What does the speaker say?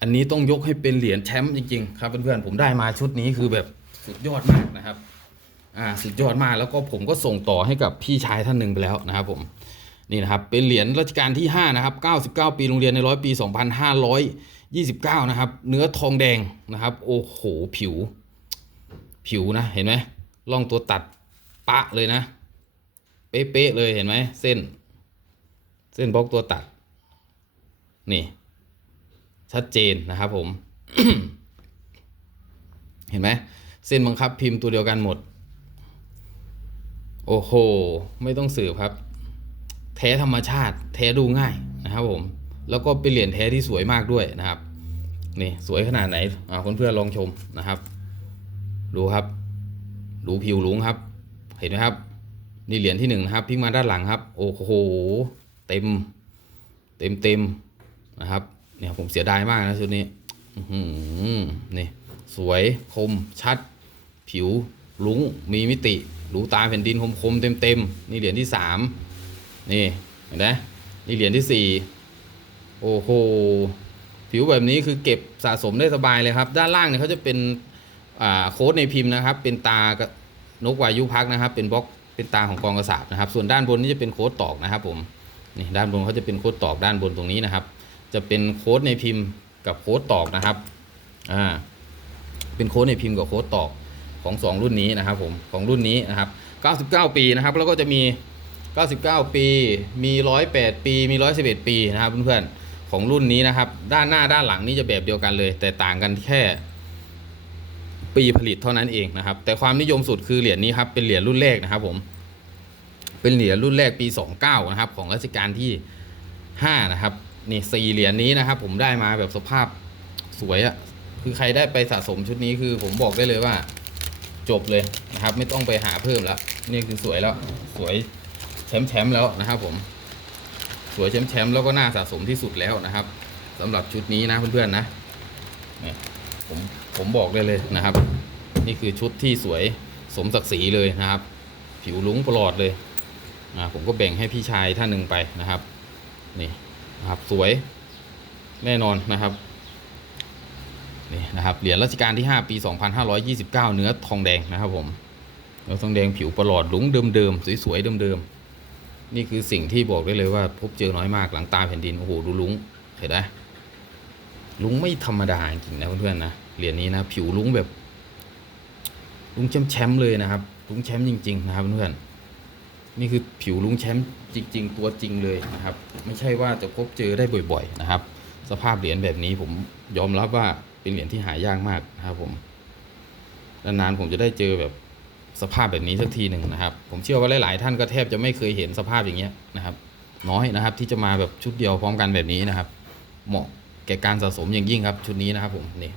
อันนี้ต้องยกให้เป็นเหรียญแชมป์จริงๆครับเพื่อนๆผมได้มาชุดนี้คือแบบสุดยอดมากนะครับอ่าสุดยอดมากแล้วก็ผมก็ส่งต่อให้กับพี่ชายท่านหนึ่งไปแล้วนะครับผมนี่นะครับเป็นเหรียญรัชกาลที่5นะครับ99 ปีโรงเรียนในร้อยปี 2529 นะครับ เนื้อทองแดงนะครับ โอ้โหผิว ผิวนะเห็นไหมล่องตัวตัดปะเลยนะ เป๊ะๆเลยเห็นไหมเส้น เส้นบล็อกตัวตัด นี่ ชัดเจนนะครับผม เห็นไหมเส้นบังคับพิมพ์ตัวเดียวกันหมด โอ้โห ไม่ต้องสืบครับ แท้ธรรมชาติ แท้ดูง่ายนะครับผม แล้วก็เป็นเหรียญแท้ที่สวยมากด้วยนะครับ นี่สวยขนาดไหนอ่าเพื่อนๆลองชมนะครับ ดูครับ ดูผิวหลุงครับ เห็นไหมครับ นี่เหรียญที่หนึ่งนะครับพลิกมาด้านหลังครับ โอ้โห เต็ม เต็มเต็มนะครับ เนี่ยผมเสียดายมากนะชุดนี้นี่สวยคมชัด ผิวลุงมีมิติรูตาแผ่นดินคมคมเต็มเต็มๆนี่เหรียญที่สามนี่เห็นไหมนี่เหรียญที่สี่โอ้โหผิวแบบนี้คือเก็บสะสมได้สบายเลยครับ ด้านล่างเนี่ยเขาจะเป็นโค้ดในพิมพ์นะครับ เป็นตานกวายุพักนะครับ เป็นบล็อกเป็นตาของกองกระสาบนะครับ ส่วนด้านบนนี่จะเป็นโค้ดตอกนะครับผมนี่ด้านบนเขาจะเป็นโค้ดตอกด้านบนตรงนี้นะครับ จะเป็นโค้ดในพิมพ์กับโค้ดตอกนะครับอ่าเป็นโค้ดในพิมพ์กับโค้ดตอกของ 2 รุ่นนี้นะครับผมของรุ่นนี้นะครับ 99 ปีนะครับแล้วก็จะมี 99 ปี มี 108 ปี มี 111 ปีนะครับเพื่อนๆของรุ่นนี้นะครับ ด้านหน้าด้านหลังนี่จะแบบเดียวกันเลย แต่ต่างกันแค่ปีผลิตเท่านั้นเองนะครับ แต่ความนิยมสุดคือเหรียญนี้ครับเป็นเหรียญรุ่นแรกนะครับผมเป็นเหรียญรุ่นแรกปี 29 นะครับ ของรัชกาลที่ 5 นะครับ นี่สี่เหรียญนี้นะครับผมได้มาแบบสภาพสวยอะคือใครได้ไปสะสมชุดนี้คือผมบอกได้เลยว่า จบเลยนะครับ ไม่ต้องไปหาเพิ่มแล้วนี่คือสวยแล้วสวยแชมป์แชมป์แล้วนะครับ ผม สวยแชมป์แชมป์แล้วก็น่าสะสมที่สุดแล้วนะครับสำหรับชุดนี้นะเพื่อนๆนะนี่ผมผมบอกได้เลยนะครับ นี่คือชุดที่สวยสมศักดิ์ศรีเลยนะครับ ผิวลุ้งปลอดเลยอ่าผมก็แบ่งให้พี่ชายท่านหนึ่งไปนะครับ นี่ นะครับสวยแน่นอนนะครับนี่นะครับเหรียญรัชกาลที่ 5 ปี 2529 เนื้อทองแดงนะครับผมเนื้อทองแดงผิวประหลอดหลุงเดิมๆสวยๆเดิมๆนี่คือสิ่งที่บอกได้เลยว่าพบเจอน้อยมากหลังตาแผ่นดินโอ้โหดูลุงเห็นไหมลุงไม่ธรรมดาจริงนะเพื่อนๆนะเหรียญนี้นะผิวลุงแบบลุงแชมป์แชมป์เลยนะครับลุงแชมป์จริง ๆ นะครับเพื่อนๆ นี่คือผิวลุงแชมป์จริง ๆ ตัวจริงเลยนะครับ ไม่ใช่ว่าจะพบเจอได้บ่อย ๆ นะครับ สภาพเหรียญแบบนี้ผมยอมรับว่าเป็นเหรียญที่หายากมากนะครับผมนานๆผมจะได้เจอแบบสภาพแบบนี้สักทีหนึ่งนะครับ ผมเชื่อว่าหลาย ๆ ท่านก็แทบจะไม่เคยเห็นสภาพอย่างเงี้ยนะครับ น้อยนะครับ ที่จะมาแบบชุดเดียวพร้อมกันแบบนี้นะครับ เหมาะแก่การสะสมอย่างยิ่งครับ ชุดนี้นะครับผมนี่